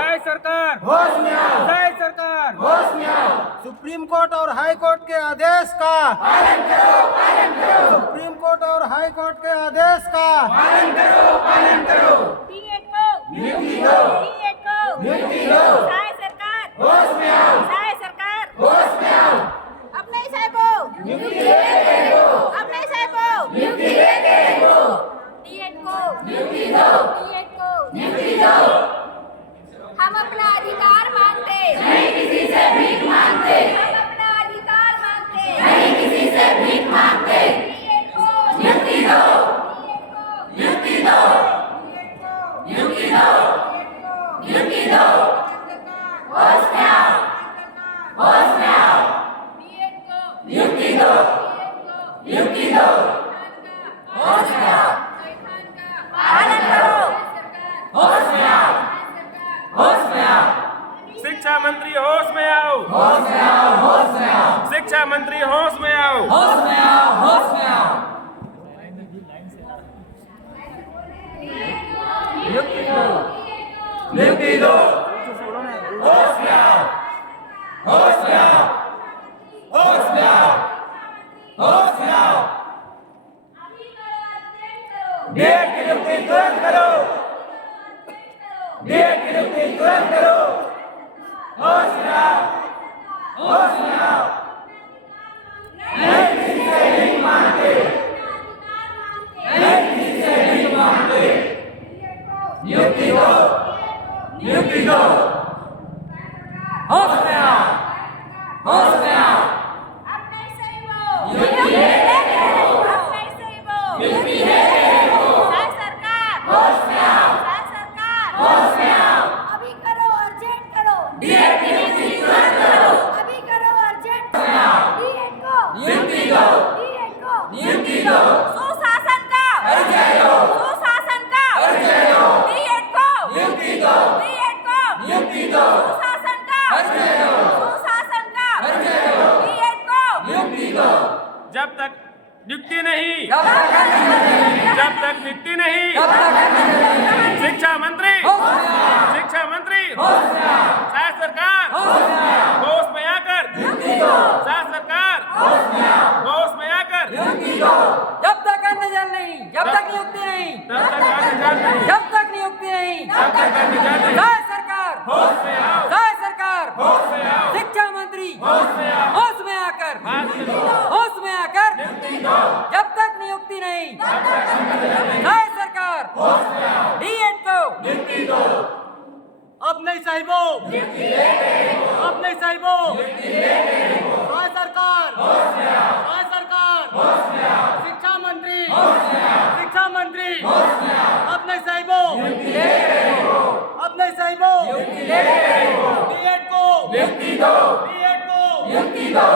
जय सरकार, होश में आओ, जय सरकार, होश में आओ। सुप्रीम कोर्ट और हाई कोर्ट के आदेश का पालन करो, पालन करो। सुप्रीम कोर्ट और हाई कोर्ट के आदेश का पालन करो, पालन करो। डीएड को नियुक्ति दो, डीएड को नियुक्ति दो। जय सरकार, होश में आओ, जय सरकार, होश में आओ। अपने साहिबो नियुक्ति लेके दो, अपने साहिबो नियुक्ति लेके दो। डीएड को नियुक्ति दो, डीएड को नियुक्ति दो। हम अपना अधिकार मांगते नहीं किसी से भीख मांगते, हम अपना अधिकार मांगते नहीं किसी से भीख मांगते। डीएड को नियुक्ति दो, डीएड को नियुक्ति दो, डीएड को नियुक्ति दो, नियुक्ति दो। होश में आओ, होश में आओ। डीएड को नियुक्ति दो, नियुक्ति दो। होश में आओ, पालन करो। होश में आओ, होश में आओ। शिक्षा मंत्री होश में आओ, होश में आओ, होश में आओ। शिक्षा मंत्री होश में आओ, होश में आओ, होश में आओ। नियुक्ति दो, नियुक्ति दो। होश में आओ, होश में आओ, होश में आओ, होश में आओ। डीएड की नियुक्ति तुरंत करो, डीएड की नियुक्ति तुरंत करो। होश में आओ, होश में आओ। नहीं किसी से भीख मांगते, नहीं किसी से भीख मांगते। नियुक्ति दो, नियुक्ति दो। होश में आओ, होश में आओ। अपने साहिबो नियुक्ति लेके दो, अपने साहिबो नियुक्ति लेके दो। जय सरकार, होश में आओ, जय सरकार, होश में आओ। अभी करो अर्जेंट करो डीएड की नियुक्ति तुरंत करो। अभी करो अर्जेंट में आओ। डीएड को नियुक्ति दो, डीएड को नियुक्ति दो। सुशासन का परिचय दो, सुशासन का परिचय दो। डीएड को नियुक्ति दो, डीएड को नियुक्ति दो। सुशासन का परिचय दो, सुशासन का परिचय दो। डीएड को नियुक्ति दो। जब तक नियुक्ति नहीं, जब तक नहीं, जब तक नियुक्ति नहीं, जब तक नहीं। शिक्षा मंत्री, होश में आओ, शिक्षा मंत्री, होश में आओ, शायद सरकार होश में आओ। होश में आकर, नियुक्ति दो, शायद सरकार होश में आओ, होश में आकर, नियुक्ति दो। जब तक अन्नजल नहीं, जब तक नियुक्ति नहीं, तब तक अन्नजल नहीं, जब तक नियुक्ति नहीं, तब तक अन्नजल नहीं। जय सरकार, होश में आओ, जय सरकार, होश में आओ, शिक्षा मंत्री होश में आओ, होश में आकर, बात करो, होश में आकर, नियुक्ति दो, जब तक नियुक्ति नहीं, जय सरकार, डीएड को नियुक्ति दो। अब नहीं साहिबो, अब नहीं साहिबो, जय सरकार, जय सरकार, शिक्षा मंत्री, शिक्षा मंत्री, अब नहीं साहिबो, अब नहीं साहिबो, डीएड को नियुक्ति दो, डीएड को नियुक्ति दो।